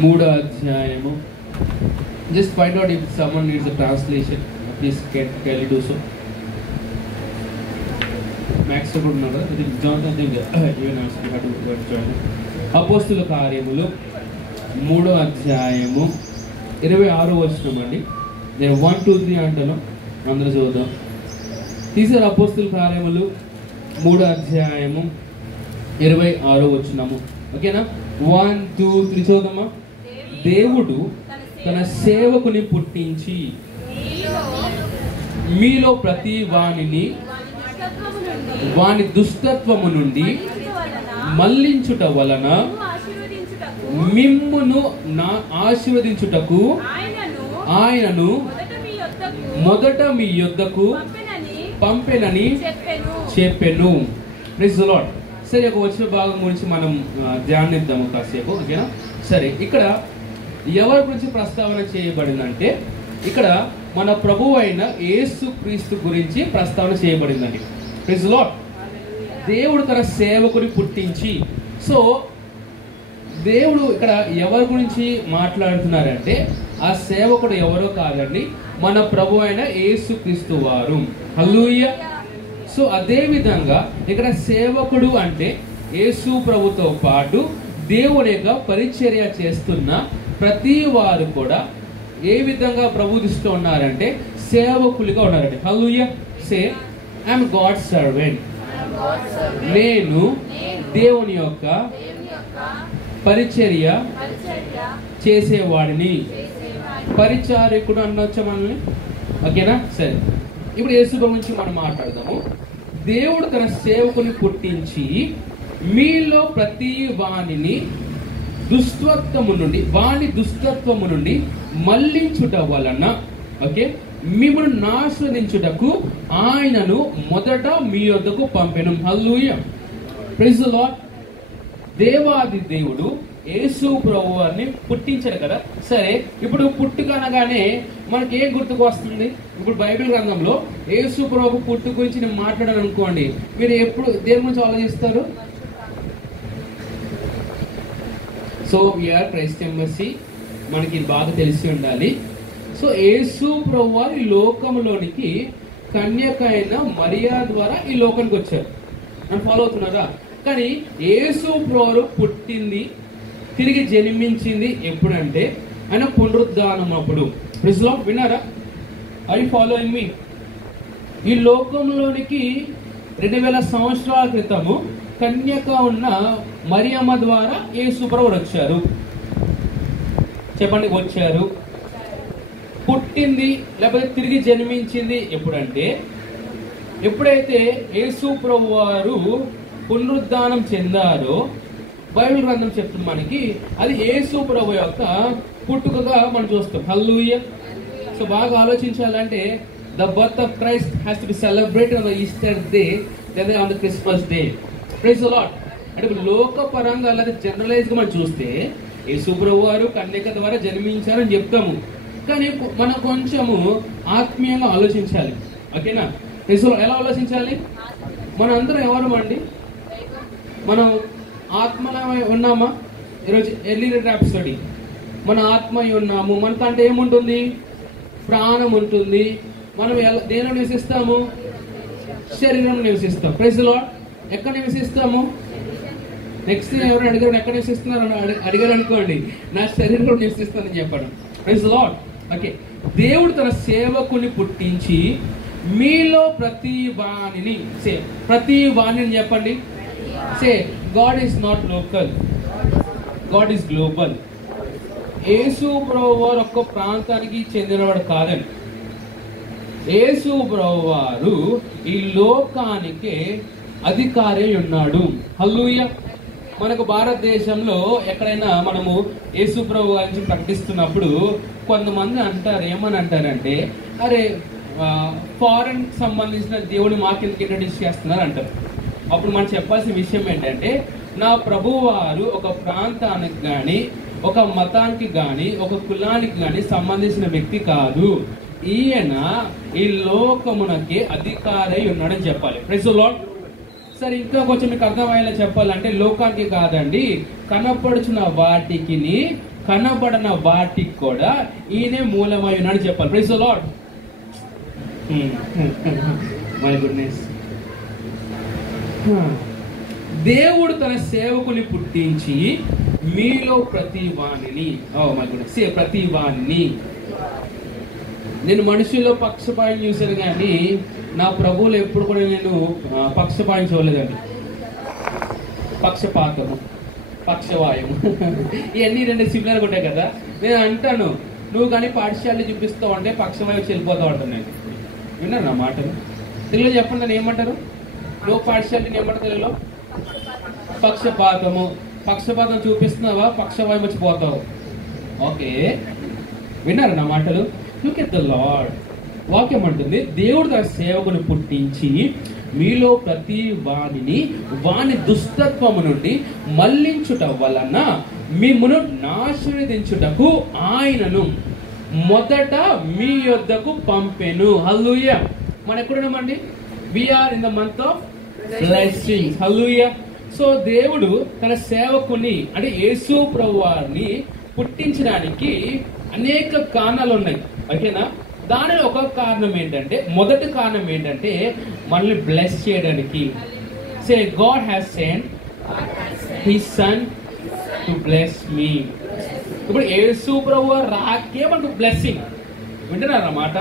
3వ అధ్యాయము. Just find out if someone needs a translation. Please can you do so? Max కూడా ఉన్నారు. ఇది జాన్సన్ దింగ even also you have to join. అపోస్తలుల కార్యములు 3వ అధ్యాయము 26వ వచనం అండి. నేను 1 2 3 అంటాను, అందరూ చదువుదాం. తీసారు అపోస్తలుల కార్యములు 3వ అధ్యాయము 26వ వచనము. ఓకేనా? 1 2 3 చదువుదామా. దేవుడు తన సేవకుని పుట్టించి మీలో ప్రతి వాని దుష్టత్వము నుండి మళ్లించుట వలన మిమ్మును ఆశీర్వదించుటకు ఆయనను మొదట మీ యొద్దకు పంపెనని చెప్పెను. Praise the lord. సరే, ఒక వచ్చిన భాగం గురించి మనం ధ్యానిద్దాము కాసేపు. ఓకేనా? సరే, ఇక్కడ ఎవరి గురించి ప్రస్తావన చేయబడిందంటే ఇక్కడ మన ప్రభువు అయిన యేసు క్రీస్తు గురించి ప్రస్తావన చేయబడిందండి. Praise the lord. దేవుడు తన సేవకుని పుట్టించి, సో దేవుడు ఇక్కడ ఎవరి గురించి మాట్లాడుతున్నారంటే ఆ సేవకుడు ఎవరో కాదండి, మన ప్రభు అయిన యేసు క్రీస్తు వారు. హల్లెలూయా. సో అదే విధంగా ఇక్కడ సేవకుడు అంటే యేసు ప్రభుతో పాటు దేవుని యొక్క పరిచర్య చేస్తున్న ప్రతి వారు కూడా ఏ విధంగా ప్రభు దృష్టిలో ఉన్నారంటే సేవకులుగా ఉన్నారండి. హల్లెలూయా. Say I'm God servant. నేను దేవుని యొక్క పరిచర్య చేసేవాడిని. పరిచారకుడు అనొచ్చా మనల్ని? ఓకేనా? సరే, ఇప్పుడు యేసు గురించి మనం మాట్లాడదాము. దేవుడు తన సేవకుని పుట్టించి మీలో ప్రతి వాని దుష్టత్వము నుండి మళ్లించుట వలన, ఓకే, మిమ్మల్ని ఆశీర్వదించుటకు ఆయనను మొదట మీ వద్దకు పంపెను. హల్లెలూయా. Praise the lord. దేవాది దేవుడు యేసు ప్రభువారిని పుట్టించాడు కదా. సరే, ఇప్పుడు పుట్టుక అనగానే మనకి ఏం గుర్తుకు వస్తుంది? ఇప్పుడు బైబిల్ గ్రంథంలో యేసు ప్రభు పుట్టు గురించి నేను మాట్లాడాను అనుకోండి, మీరు ఎప్పుడు దేని గురించి ఆలోచిస్తారు? సో వీఆర్ క్రైస్ట్ ఎంబసీ, మనకి బాగా తెలిసి ఉండాలి. సో యేసు ప్రభు వారు ఈ లోకంలోనికి కన్యక అయిన మరియా ద్వారా ఈ లోకానికి వచ్చారు. నన్ను ఫాలో అవుతున్నారా? కానీ యేసు ప్రభు పుట్టింది, తిరిగి జన్మించింది ఎప్పుడంటే ఆయన పునరుద్ధానం అప్పుడు. Praise the Lord. విన్నారా? I following me? ఈ లోకంలోనికి 2000 సంవత్సరాల క్రితము కన్యక ఉన్న మరియమ్మ ద్వారా యేసు ప్రభు వచ్చారు. చెప్పండి, వచ్చారు. పుట్టింది లేకపోతే తిరిగి జన్మించింది ఎప్పుడంటే ఎప్పుడైతే యేసు ప్రభు వారు పునరుద్ధానం చెందారో బైబిల్ గ్రంథం చెప్తుంది మనకి, అది యేసు ప్రభు యొక్క పుట్టుకగా మనం చూస్తాం. హల్లెలూయా. సో బాగా ఆలోచించాలంటే the birth of Christ has to be celebrated on the Easter day లేదా on the Christmas day. Praise the lord. అంటే లోక పరంగా లేదా జనరలైజ్ గా మనం చూస్తే యేసు ప్రభు వారు కన్యక ద్వారా జన్మించారని చెప్తాము, కానీ మనం కొంచెము ఆత్మీయంగా ఆలోచించాలి. ఓకేనా? ఎలా ఆలోచించాలి? మన అందరం ఎవరు అండి? మనం ఆత్మలో ఉన్నామా? ఈరోజు ఎర్లీ ర్యాప్ స్టడీ. మన ఆత్మ ఉన్నాము. మనతో అంటే ఏముంటుంది? ప్రాణం ఉంటుంది. మనం దేనిలో నివసిస్తాము? శరీరం నివసిస్తాం. Praise the lord. ఎక్కడ నివసిస్తాము? నెక్స్ట్ ఎవరు అడిగారు ఎక్కడ నివసిస్తున్నారు అడిగారు అనుకోండి, నా శరీరంలో నివసిస్తానని చెప్పడం. Praise the lord. ఓకే, దేవుడు తన సేవకుని పుట్టించి మీలో ప్రతి వాణిని చెప్పండి. Say God is not local, God is global. యేసు ప్రభు వారు ఒక్క ప్రాంతానికి చెందినవాడు కాదండి. యేసు ప్రభు వారు ఈ లోకానికే అధికారి ఉన్నాడు. హల్లెలూయా. మనకు భారతదేశంలో ఎక్కడైనా మనము యేసు ప్రభు గురించి ప్రకటిస్తున్నప్పుడు కొంతమంది అంటారు, ఏమని అంటారంటే, అరే ఫారెన్ సంబంధించిన దేవుని మాకెందుకు ఇంట్రడ్యూస్ చేస్తున్నారు అంటారు. అప్పుడు మనం చెప్పాల్సిన విషయం ఏంటంటే, నా ప్రభువు వారు ఒక ప్రాంతానికి కానీ ఒక మతానికి కానీ ఒక కులానికి కానీ సంబంధించిన వ్యక్తి కాదు. ఈయన ఈ లోకమునకే అధికారి ఉన్నాడని చెప్పాలి. Praise the lord. సరే, ఇంకా కొంచెం మీకు అర్థమయ్యేలా చెప్పాలంటే లోకానికి కాదండి, కనపడుచున్న వాటికి కనబడన వాటికి కూడా ఈయనే మూలమై ఉన్నాడు చెప్పాలి. Praise the Lord. My goodness. దేవుడు తన సేవకుని పుట్టించి మీలో ప్రతి వాణిని, మై గుడ్నెస్, ప్రతి వాణిని. నేను మనుషుల్లో పక్షపాతం చూశాను కానీ నా ప్రభువులు ఎప్పుడు కూడా నేను పక్షపాతం చూడలేదండి. పక్షపాతము, పక్షవాయము ఇవన్నీ రెండు సిమిలర్గా ఉంటాయి కదా. నేను అంటాను, నువ్వు కానీ పాఠశాలలో చూపిస్తావు అంటే పక్షవాయు వెళ్ళిపోతావు అంటాను నేను. విన్నాను నా మాటలు. తెలుగులో చెప్పండి, నన్ను ఏమంటారు? నువ్వు పాఠశాలని ఏమంటారు తెలుగులో? పక్షపాతము. పక్షపాతం చూపిస్తున్నావా, పక్షవాయు వచ్చిపోతావు. ఓకే, విన్నారు నా మాటలు? Look at the lord. వాక్యం అంటుంది, దేవుడు తన సేవకుని పుట్టించి మీలో ప్రతి వాణిని వాని దుష్టత్వము నుండి మళ్లించుట వలన మిమ్మును నాశీర్వదించుటకు ఆయనను మొదట మీ యొద్దకు పంపెను. హల్లెలూయా. మనం ఎక్కడున్నామండి? We are in the month of blessings. హల్లెలూయా. సో దేవుడు తన సేవకుని అంటే యేసు ప్రభువారిని పుట్టించడానికి అనేక కారణాలు ఉన్నాయి. ఓకేనా? దానిలో ఒక కారణం ఏంటంటే, మొదటి కారణం ఏంటంటే మనల్ని బ్లెస్ చేయడానికి. Say God has sent his son to bless మీ. ఇప్పుడు యేసు ప్రభువు రాకే మనకు బ్లెస్సింగ్. వింటున్నారా మాట?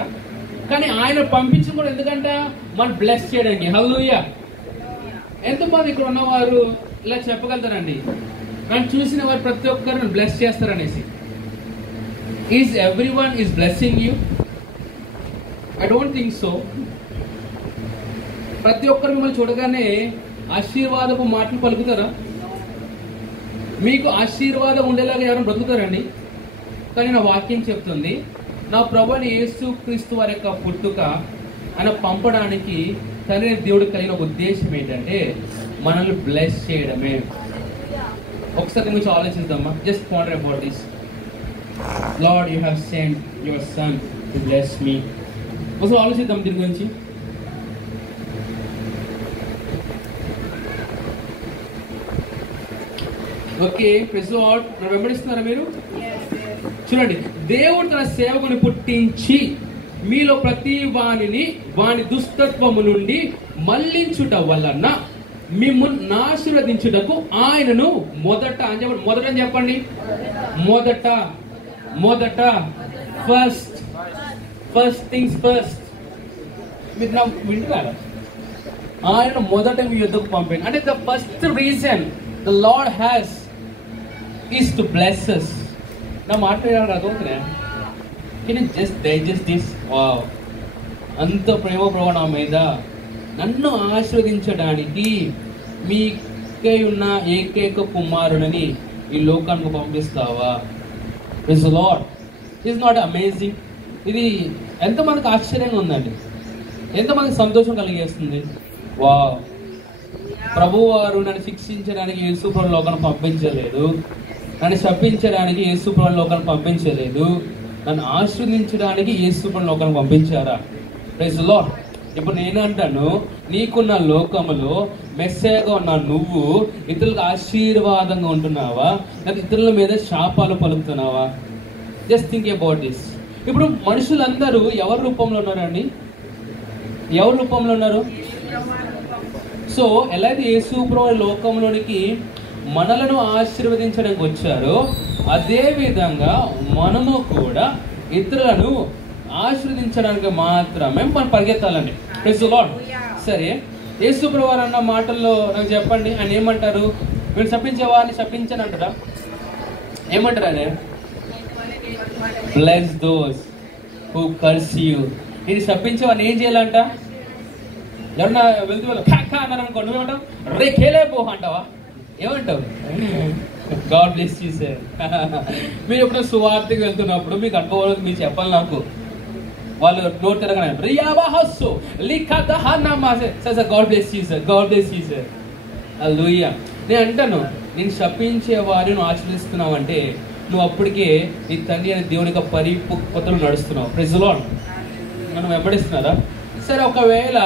కానీ ఆయన పంపించింది కూడా ఎందుకంటే మనం బ్లెస్ చేయడానికి. హల్లెలూయా. ఎంతమంది ఇక్కడ ఉన్నవారు ఇలా చెప్పగలుగుతారండి, నన్ను చూసిన వారు ప్రతి ఒక్కరు బ్లెస్ చేస్తారనేసి? Is everyone is blessing you? I don't think so. ప్రతి ఒక్కరు మిమ్మల్ని చూడగానే ఆశీర్వాదపు మాటలు పలుకుతారా? మీకు ఆశీర్వాదం ఉండేలాగా ఎవరైనా బ్రతుకుతారండి? కానీ నా వాక్యం చెప్తుంది, నా ప్రభువైన యేసుక్రీస్తు వారి యొక్క పుట్టుక ఆయన పంపడానికి తండ్రి దేవుడు కలిగిన ఉద్దేశం ఏంటంటే మనల్ని బ్లెస్ చేయడమే. ఒకసారి నుంచి ఆలోచిద్దామా? Just ponder about this. Lord, you have sent your son to bless me. ఒకసారి ఆలోచిద్దాం దీని గురించి. Okay, praise the lord. నన్ను వెంబడిస్తున్నారా మీరు? చూడండి, దేవుడు తన సేవకుని పుట్టించి మీలో ప్రతి వాణిని వాని దుష్టత్వము నుండి మళ్లించుట వలన మిమ్మును ఆశీర్వదించుటకు ఆయనను మొదట అని చెప్పండి. మొదట ఫస్ట్ థింగ్స్ ఫస్ట్. మీరు నా వింటున్నారా? ఆయన మొదట మీ యుద్ధకు పంపండి. అంటే the first reason the lord has is to bless us. నా మాట అర్థమవుతున్నా? Can you just digest this? Wow, అంత ప్రేమ ప్రభు నా మీద నన్ను ఆశీర్వదించడానికి మీకై ఉన్న ఏకైక కుమారుని ఈ లోకానికి పంపిస్తావా? Praise the Lord. It's not amazing? ఇది ఎంతమందికి ఆశ్చర్యంగా ఉందండి, ఎంతమందికి సంతోషం కలిగేస్తుంది. వావ్, ప్రభువు వారు నన్ను శిక్షించడానికి యేసు ప్రభు లోకాన్ని పంపించలేదు, నన్ను శపించడానికి యేసు ప్రభు లోకాన్ని పంపించలేదు, నన్ను ఆశీర్వదించడానికి యేసు ప్రభు లోకాన్ని పంపించారా? Praise the lord. ఇప్పుడు నేను అంటాను, నీకున్న లోకములో మెస్సేగా ఉన్న నువ్వు ఇతరులకు ఆశీర్వాదంగా ఉంటున్నావా, లేకపోతే ఇతరుల మీద శాపాలు పలుకుతున్నావా? Just think about this. ఇప్పుడు మనుషులందరూ ఎవరి రూపంలో ఉన్నారండి? ఎవరి రూపంలో ఉన్నారు? సో ఎలా అయితే యేసు ప్రభువు లోకంలోనికి మనలను ఆశీర్వదించడానికి వచ్చారో అదే విధంగా మనము కూడా ఇతరులను ఆశీర్వదించడానికి మాత్రమే మనం పరిగెత్తాలండి. Praise the lord. సరే, యేసు ప్రభువు అన్న మాటల్లో నాకు చెప్పండి, ఆయన ఏమంటారు? మీరు శపించే వారిని శపించని అంటారా? ఏమంటారు ఆయన? Bless those who curse you. ఇది శపించే వారిని ఏం చేయాలంట? ఎవరన్నా వెళ్తూ అన్నారు అనుకో, నువ్వేమంటావు? రే కేలే పో అంటావా? ఏమంటావు? God bless you sir. మీరు ఎప్పుడు సువార్తకి వెళ్తున్నప్పుడు మీకు అనుభవం మీరు చెప్పాలి నాకు. వాళ్ళు నోట్ తిరగనే God bless you sir, God bless you sir. హల్లెలూయా. నేను అంటాను, నేను శపించే వారిని ఆశీర్వదిస్తున్నావు అంటే నువ్వు అప్పటికే నీ తండ్రి అనే దేవుని యొక్క పరిపక్వతలు నడుస్తున్నావు. Praise the lord. మనం వెంబడిస్తున్నారా? సరే, ఒకవేళ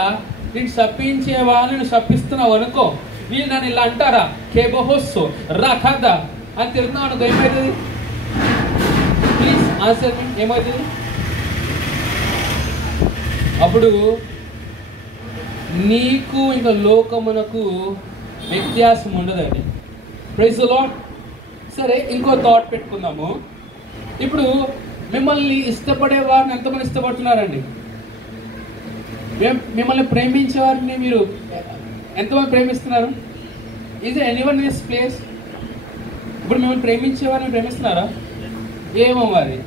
నేను శపించే వాళ్ళని శపిస్తున్నావు అనుకో, వీళ్ళు నన్ను ఇలా అంటారా? కేబోహోస్సు రఖద అని తిరుగుతున్నావు అనుకో, ఏమవుతుంది? ఆన్సర్ ఏమవుతుంది? అప్పుడు నీకు ఇంకా లోకమునకు వ్యత్యాసం ఉండదండి. Praise the lord. సరే, ఇంకో థాట్ పెట్టుకుందాము. ఇప్పుడు మిమ్మల్ని ఇష్టపడే వారిని ఎంతమంది ఇష్టపడుతున్నారండి? మిమ్మల్ని ప్రేమించే వారిని మీరు ఎంతమంది ప్రేమిస్తున్నారు? Is anyone in this place? ఇప్పుడు మిమ్మల్ని ప్రేమించే వారిని ప్రేమిస్తున్నారా? ఏమో మరి.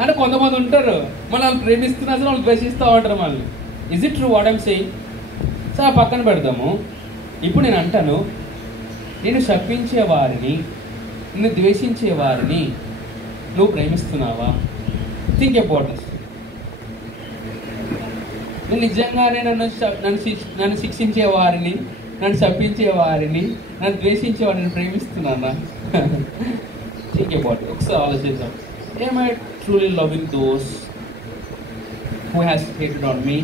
అంటే కొంతమంది ఉంటారు మనల్ని ప్రేమిస్తున్నా సరే వాళ్ళు ద్వేషిస్తూ ఉంటారు మనల్ని. Is it true what I'm saying? సరే, పక్కన పెడదాము. ఇప్పుడు నేను అంటాను, నేను శపించే వారిని, నిన్ను ద్వేషించే వారిని నువ్వు ప్రేమిస్తున్నావా? Think about this. నువ్వు నిజంగానే నన్ను శిక్షించే వారిని, నన్ను శపించే వారిని, నన్ను ద్వేషించే వారిని ప్రేమిస్తున్నానా? Think about it. ఒకసారి ఆలోచిద్దాం. Am I truly loving those who has hated on me?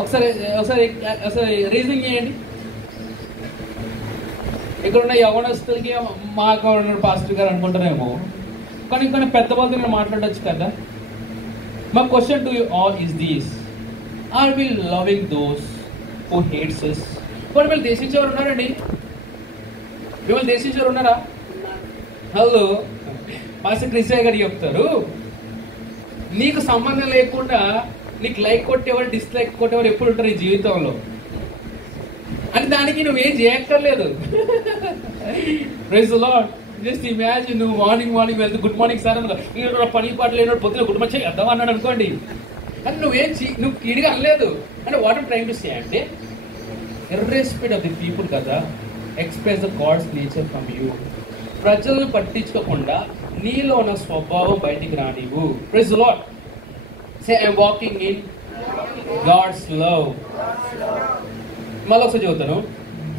ఒకసారి రీజనింగ్ చేయండి. ఇక్కడున్న యవనస్తులకి మాకు పాస్టర్ గారు అనుకుంటారేమో, కానీ ఇక్కడ పెద్ద వాళ్ళతో నేను మాట్లాడవచ్చు కదా. My question to you all is this: are we loving those who hates us? మిమ్మల్ని దేశించేవారు ఉన్నారండి? మిమ్మల్ని దేశించేవారు ఉన్నారా? హలో, మాస్టర్ క్రిస్టియా గారు చెప్తారు, నీకు సంబంధం లేకుండా నీకు లైక్ కొట్టేవారు, డిస్లైక్ కొట్టేవారు ఎప్పుడు ఉంటారు ఈ జీవితంలో. అని దానికి నువ్వేం చేయక్కర్లేదు. Praise the Lord. Just imagine, నువ్వు మార్నింగ్ వెళ్తే గుడ్ మార్నింగ్ సార్ అన్న, పని పాట లేని పొద్దున గుడ్ మార్నింగ్ అర్థం అన్నాడు అనుకోండి, అని నువ్వు కీడిగా అనలేదు. అంటే what I'm trying to say అంటే, ఇర్రెస్పెక్ట్ ఆఫ్ ది పీపుల్ కదా, express the God's nature from you. ప్రజలను పట్టించుకోకుండా నీలో ఉన్న స్వభావం బయటికి రానివ్వు. Praise the lord. Say I am walking in God's love. మళ్ళీ ఒకసారి చదువుతాను.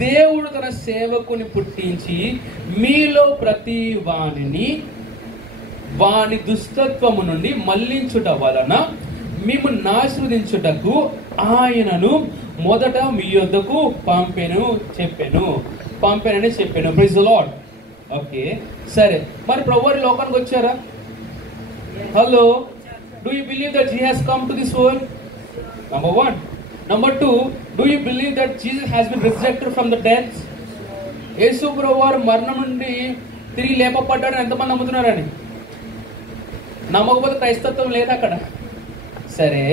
దేవుడు తన సేవకుని పుట్టించి మీలో ప్రతి వాని దుష్టత్వము నుండి మళ్లించుట వలన మిమ్ము ఆశీర్వదించుటకు ఆయనను మొదట మీ యొద్దకు పంపెనని చెప్పాను. Praise the lord. ఓకే, సరే. మరి ప్రభువు లోకానికి వచ్చారా? Hello, do you believe that he has come to this world? Number 1. Number 2, do you believe that Jesus has been resurrected from the dead? యేసు ప్రభువారు మరణం నుండి తిరిగి లేపబడ్డాడని ఎంతమంది నమ్ముతున్నారని? నమ్మకపోతే క్రైస్తత్వం లేదు అక్కడ. సరే,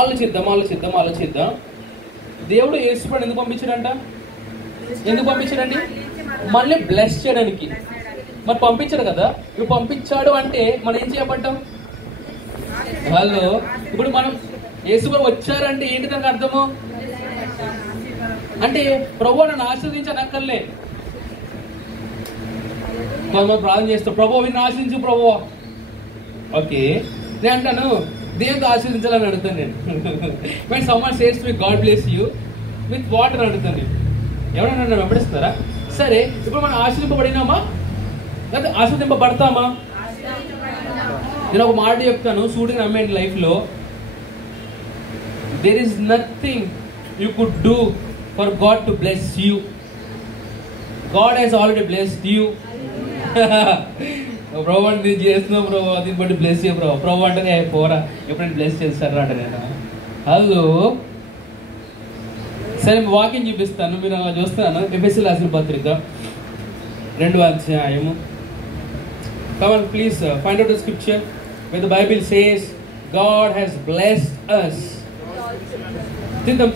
ఆలోచిద్దాం. దేవుడు యేసు ప్రభువుని ఎందుకు పంపించాడండి? మళ్ళీ బ్లెస్ చేయడానికి. మరి పంపించాడు కదా. ఇప్పుడు పంపించాడు అంటే మనం ఏం చేయబడ్డాం? హలో, ఇప్పుడు మనం యేసు ప్రభు వచ్చారంటే ఏంటి దానికి అర్థము? అంటే ప్రభు నన్ను ఆశీర్వదించనక్కర్లే. మనం ప్రార్థన చేస్తాం, ప్రభు నిన్ను ఆశీర్వించు ప్రభు. ఓకే, నేను అంటాను దేవుడు ఆశీర్వదించాలని అడుగుతాను నేను. when someone says to me God bless you with what అని అడుగుతాను నేను. ఎవరైనా నన్ను వెంబడిస్తారా? సరే, ఇప్పుడు మనం ఆశీర్వింపబడినామా లేదా ఆశీర్వదింపబడతామా? నేను ఒక మాట చెప్తాను, సూటిగా నమ్మేయండి. లైఫ్లో there is nothing you could do for God to bless you. God has already blessed you. ప్రభు అంటే నేను చేస్తున్నావు ప్రభు, దీన్ని బట్టి బ్లెస్ చేయ ప్రభు అంటే పోరా ఎప్పుడైనా బ్లెస్ చేస్తారా అంటే నేను. హలో, సరే వాకింగ్ చూపిస్తాను, మీరు అలా చూస్తున్నాను. ఎఫెసీయులకు రాసిన పత్రిక 2వ అధ్యాయము. Come on, please find out the scripture where the Bible says God has blessed us. తీద్దాం.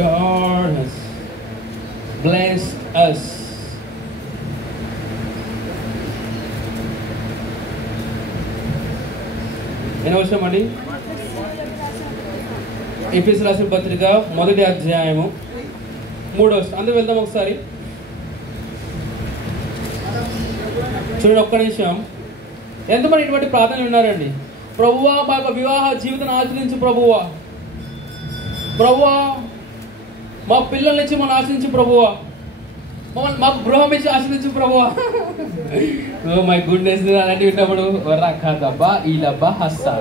God has blessed us. ఎన్నో వర్షం అండి? ఎఫెసీయులకు రాసిన పత్రిక 1వ అధ్యాయము 3వ వచనం. అందరూ వెళ్దాం ఒకసారి. చూడండి, ఒక్క నిమిషం. ఎంతమంది ఇటువంటి ప్రార్థనలు ఉన్నారండి? ప్రభువా, మా యొక్క వివాహ జీవితాన్ని ఆశ్రయించు ప్రభువా. మా పిల్లల నుంచి మనం ఆశ్రయించు ప్రభువా. మాకు గృహం ఇచ్చి ఆశ్రయించు ప్రభువా. మై గుడ్నెస్, అలాంటివి విన్నప్పుడు రబ్బా ఈలబ్బా హస్తా.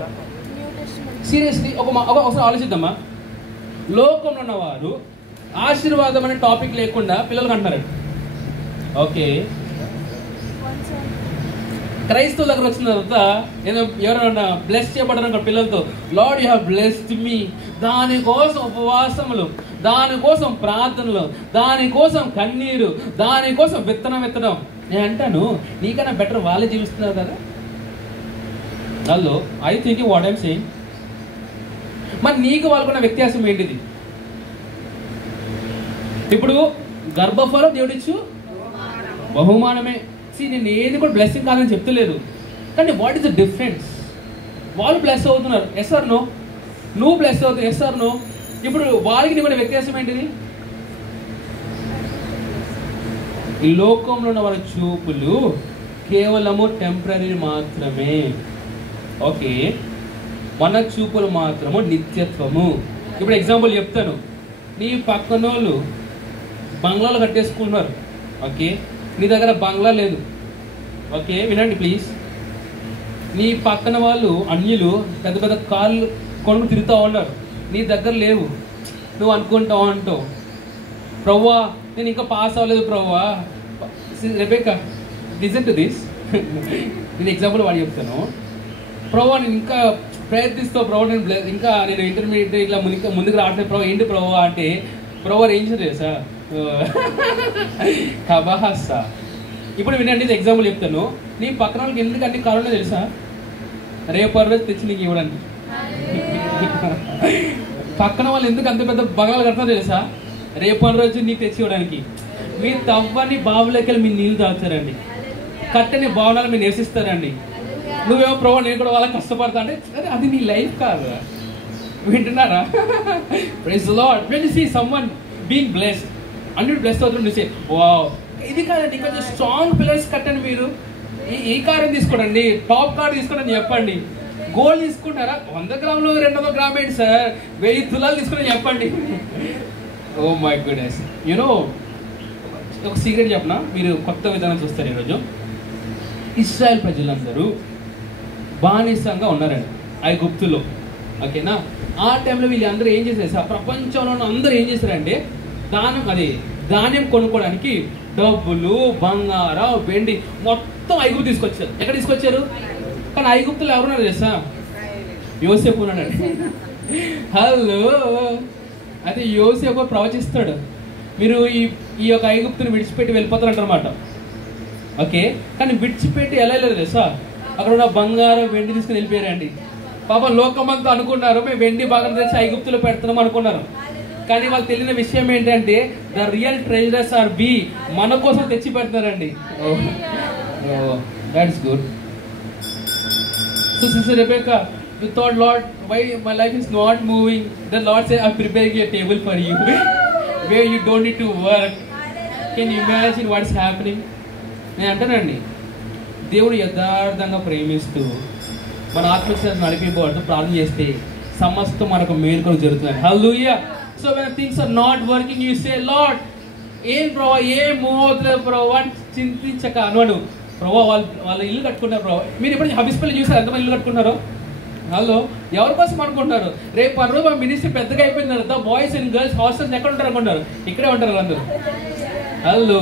సీరియస్లీ ఒకసారి ఆలోచిద్దామా. లోకంలో ఉన్నవారు ఆశీర్వాదం అనే టాపిక్ లేకుండా పిల్లలకు అంటున్నారు. ఓకే, క్రైస్తవుల దగ్గర వచ్చిన తర్వాత ఏదో ఎవరైనా బ్లెస్ చేయబడ్డారు పిల్లలతో, లార్డ్ యు హావ్ బ్లెస్డ్ మీ, దానికోసం ఉపవాసములు, దానికోసం ప్రార్థనలు, దానికోసం కన్నీరు, దానికోసం విత్తనం ఎత్తడం. నేను అంటాను, నీకన్నా బెటర్ వాళ్ళే జీవిస్తున్నారు కదా. Hello, I think what I'm saying. మరి నీకు వాళ్ళకున్న వ్యత్యాసం ఏంటిది? ఇప్పుడు గర్భఫలం దేవుడిచ్చు బహుమానమే. నేను ఏది కూడా బ్లెస్సింగ్ కాదని చెప్తలేదు, కానీ వాట్ ఈస్ ద డిఫరెన్స్? వాళ్ళు బ్లెస్ అవుతున్నారు, ఎస్ ఆర్ నో? నువ్వు బ్లెస్ అవుతావు, ఎస్ ఆర్ నో? ఇప్పుడు వాళ్ళకి నీకు వ్యత్యాసం ఏంటిది? ఈ లోకంలో ఉన్న వాళ్ళ చూపులు కేవలము టెంపరీ మాత్రమే. ఓకే, మన చూపులు మాత్రము నిత్యత్వము. ఇప్పుడు ఎగ్జాంపుల్ చెప్తాను. నీ పక్కనోళ్ళు బంగ్లాలు కట్టేసుకుంటున్నారు. ఓకే, నీ దగ్గర బంగ్లా లేదు. ఓకే, వినండి ప్లీజ్. నీ పక్కన వాళ్ళు అన్యులు పెద్ద పెద్ద కార్లు కొనుక్కు తిరుగుతూ ఉన్నారు, నీ దగ్గర లేవు. నువ్వు అనుకుంటావు అంటావు, ప్రవ్వా నేను ఇంకా పాస్ అవ్వలేదు ప్రవ్వా. Rebecca, listen to this. నేను ఎగ్జాంపుల్ వాడి చెప్తాను. ప్రవ్వా నేను ఇంకా ప్రయత్నిస్తావు ప్రవ్వా, నేను ఇంటర్మీడియట్ ఇట్లా ముందుకు రావట్లేదు ప్రవ్వా. ఏంటి ప్రవ్వా అంటే, ప్రవ్వా ఏం చేసా కబాహస్సా. ఇప్పుడు వినండి, ఇది ఎగ్జాంపుల్ చెప్తాను. నీ పక్కన వాళ్ళకి ఎందుకు అన్ని కారణాలు తెలుసా? రేపు రోజు తెచ్చి నీకు ఇవ్వడానికి. పక్కన వాళ్ళు ఎందుకు అంత పెద్ద బగలాలు కడతారో తెలుసా? రేపు రోజు నీకు తెచ్చి ఇవ్వడానికి. మీ తవ్వని బావులోకి వెళ్ళి మీ నీళ్ళు తాగుతారండి, కట్టని భవనాలు మీరు నివసిస్తారండి. నువ్వేమో ప్రభు నేను కూడా వాళ్ళకి కష్టపడతా అంటే అది నీ లైఫ్ కాదు. వింటున్నారా? Praise the Lord. When you see someone being blessed, అన్ని బ్లెస్డ్ అవుతుంది, వావ్. ఇది కాదండి, కొంచెం స్ట్రాంగ్ పిల్లర్స్ కట్టండి. మీరు ఈ కార్ తీసుకోండి, టాప్ కార్ తీసుకోండి చెప్పండి. గోల్డ్ తీసుకుంటారా? 100 గ్రాములు 200 గ్రామ్ ఏంటి సార్, 1000 తులాలు తీసుకుని చెప్పండి. Oh my goodness. యూనో, ఒక సీక్రెట్ చెప్పనా, మీరు కొత్త విధానం చూస్తారు. ఈరోజు ఇశ్రాయేల్ ప్రజలందరూ బానిసంగా ఉన్నారండి ఐగుప్తులో. ఓకేనా? ఆ టైంలో వీళ్ళందరూ ఏం చేశారు సార్, ప్రపంచంలో అందరూ ఏం చేశారంటే ధాన్యం కొనుక్కోవడానికి డబ్బులు, బంగారం, వెండి మొత్తం ఐగుప్తు తీసుకొచ్చారు. ఎక్కడ తీసుకొచ్చారు? కానీ ఐగుప్తులు ఎవరున్నారు తెలుసా? యోసేపు ఉన్నాడు. హలో, అయితే యోసేపు ప్రవచిస్తాడు, మీరు ఈ యొక్క ఐగుప్తుని విడిచిపెట్టి వెళ్ళిపోతారంట అనమాట. ఓకే, కానీ విడిచిపెట్టి ఎలా వెళ్ళారు తెలుసా? అక్కడ ఉన్న బంగారం, వెండి తీసుకుని వెళ్ళిపోయారండి. పాపం లోకమంతా అనుకున్నారు మేము వెండి భాగం తెచ్చి ఐగుప్తులో పెడుతున్నాం అనుకున్నారు. కానీ వాళ్ళు తెలియని విషయం ఏంటంటే the real treasurers are be, మన కోసం తెచ్చి పెడతారండి. That's good. So sister Rebecca, you thought, Lord, why my life is not moving? The Lord said, I'm preparing a table for you where you don't need to work. Can you imagine what is happening? నేను అంటానండి, దేవుడు యథార్థంగా ప్రేమిస్తూ మన ఆత్మవిశ్వాసం నడిపించబడుతూ ప్రార్థన చేస్తే సమస్తం మనకు మేలుకొని జరుగుతుంది. హల్లెలూయా. So when things are not working, you say, Lord, ఏం ప్రభా, ఏం మోదలేదు ప్రభా అని చింతించక అను. ప్రభా వాళ్ళ ఇల్లు కట్టుకున్నారు. ప్రభా, మీరు ఎప్పుడు హబీస్పల్లి చూసారు ఎంతమంది ఇల్లు కట్టుకున్నారో? హలో, ఎవరి కోసం అనుకుంటున్నారు? రేపు 10 రోజులు మినిస్ట్రీ పెద్దగా అయిపోయిన తర్వాత బాయ్స్ అండ్ గర్ల్స్ హాస్టల్స్ ఎక్కడ ఉంటారు అనుకుంటారు? ఇక్కడే ఉంటారు అందరూ. హలో,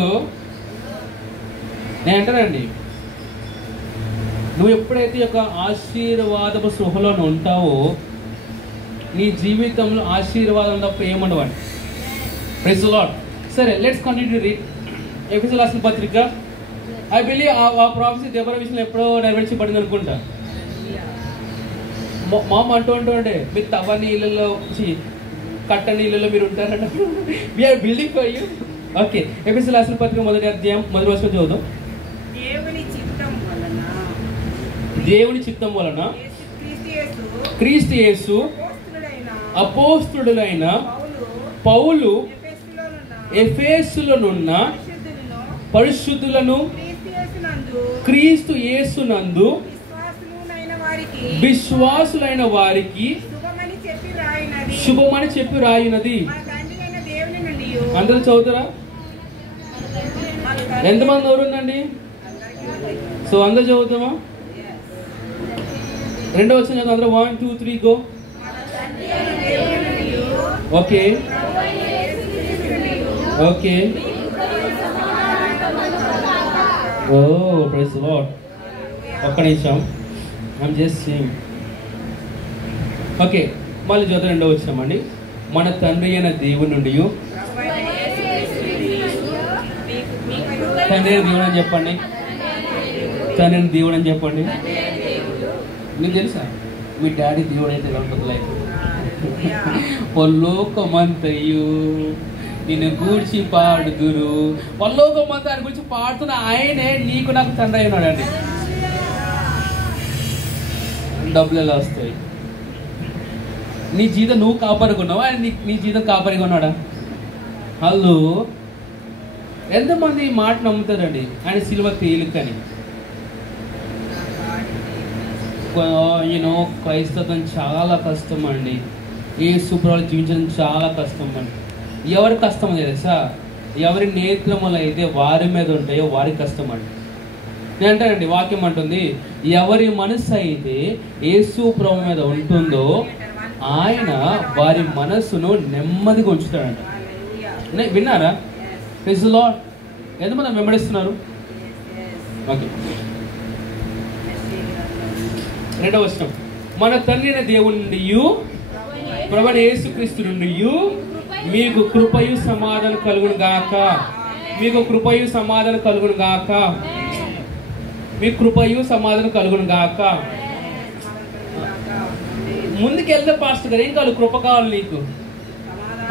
నేను అంటానండి, నువ్వు ఎప్పుడైతే ఒక ఆశీర్వాదపు స్పృహలో ఉంటావో నీ జీవితంలో ఆశీర్వాదం తప్ప ఏముండవండి. Praise the lord. సరే, లెట్స్ కంటిన్యూ టు రీడ్ ఎఫెసీయులకు రాసిన పత్రిక. ఐ బిలీవ్ ఆ ప్రాఫెసీ దెబ్బల విషయంలో ఎప్పుడో నెరవేర్చబడింది అనుకుంటా. మామ అంటూ ఉంటే మీరు తవ్వ నీళ్ళలో కట్టని ఇళ్ళలో మీరు ఉంటారంట. We are building for you. Okay, ఎఫెసీయులకు రాసిన పత్రిక 1వ అధ్యాయం 1వ వచనం చదువుదాం. దేవుని చిత్తం వలన క్రీస్తు యేసు అపోస్తలుడైన పౌలు ఎఫెసులోనున్న పరిశుద్ధులను క్రీస్తు యేసునందు విశ్వాసులైన వారికి శుభమని చెప్పి రాయినది. అందరూ చదువుతారా? ఎంతమంది ఎవరుందండి? సో అందరూ చదువుతామా? 2వ వచనం అందరూ 1 2 3 go. Okay, okay. Oh praise the Lord. ఒక్క నిమిషం, ఐఎమ్ జస్ట్ సేయింగ్. ఓకే, మళ్ళీ జొత రెండో వచ్చామండి. మన తండ్రి అయిన దేవుని నుండి, తండ్రి అయిన దేవుడు అని చెప్పండి, తండ్రి అయిన దేవుడు అని చెప్పండి. మీకు తెలుసా మీ డాడీ దేవుడు అయితే ఎలా ఉంటుంది లైఫ్? లోకమంతయు నిన్ను గూర్చి పాడుదురు. లోకమంతా ఆయన గురించి పాడుతున్న ఆయనే నీకు నాకు తండ్రి అయినాడండి. డబ్బులు ఎలా వస్తాయి? నీ జీతం నువ్వు కాపాడుకున్నావా, ఆయన నీ జీతం కాపాడుకున్నాడా? హలో, ఎంతమంది ఈ మాట నమ్ముతారండి ఆయన సిలువ తేలికని? యూనో క్రైస్తవం చాలా కష్టం అండి. యేసు ప్రభువుని జీవించడం చాలా కష్టం అండి. ఎవరి కష్టం తెలుసా? ఎవరి నేత్రములు అయితే వారి మీద ఉంటాయో వారి కష్టం అండి. నేను అంటానండి, వాక్యం అంటుంది, ఎవరి మనసు అయితే యేసు ప్రభువు మీద ఉంటుందో ఆయన వారి మనస్సును నెమ్మదిగా ఉంచుతాడంట. విన్నారా? Praise the Lord. ఎంతమంది వెంబడిస్తున్నారు? ఓకే, రెండవ వచనం. మన తండ్రి అయిన దేవుని నుండి, ప్రభువైన యేసుక్రీస్తు నుండి మీకు కృపయు సమాధానం కలుగును గాక. మీకు కృపయు సమాధానం కలుగును గాక. మీకు కృపయు సమాధానం కలుగును గాక. ముందుకు వెళ్తే పాస్టర్ గారు ఏం కావాలి? కృప కావాలి నీకు.